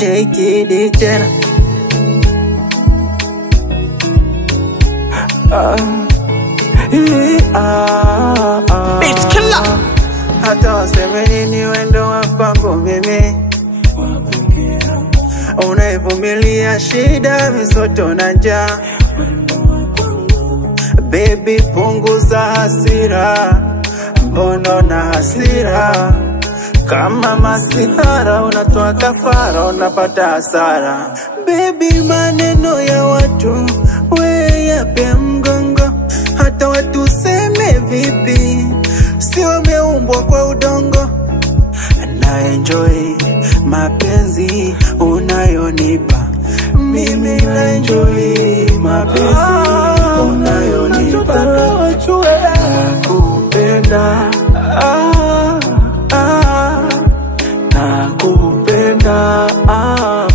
J-Kid tena. Beat killer. Hata waseme nini wendo wa kwangu mimi, unaivumilia shida, misoto na njaa. Baby punguza hasira, mbono na hasira. Kama masihara unatoa kafara, unapata hasara. Baby maneno ya watu we yape mgongo, hata watu seme vipi, si wameumbwa kwa udongo. Na enjoy mapenzi unayonipa mimi, na enjoy mapenzi unayonipa. Nakupenda, nakupenda,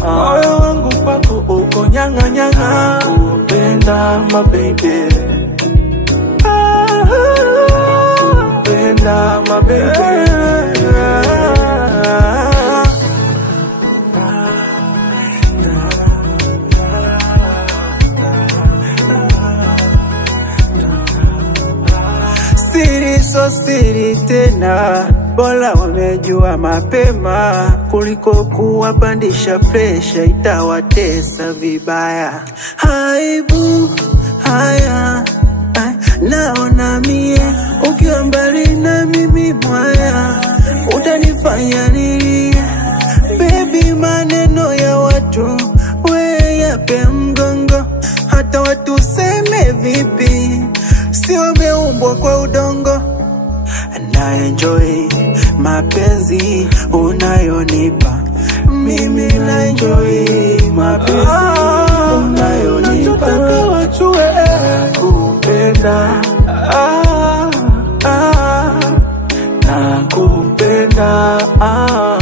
moyo wangu kwako uko nyanga nyanga. Nakupenda my baby, nakupenda my baby. Siri so siri tena, bora wamejua mapema kuliko kuwapandisha presha, itawatesa vibaya. Haibu haya naona mie, ukiwa mbali na mimi mwaya, utanifanya nilie. Baby maneno ya watu we yape mgongo, hata watu seme vipi, si wameumbwa kwa udongo. Na enjoy mapenzi unayonipa mimi, na enjoy mapenzi unayonipa. Nakupenda, nakupenda,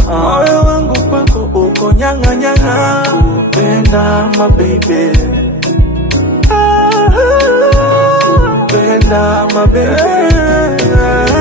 moyo wangu kwako uko nyanga nyanga. Nakupenda my baby, nakupenda my baby.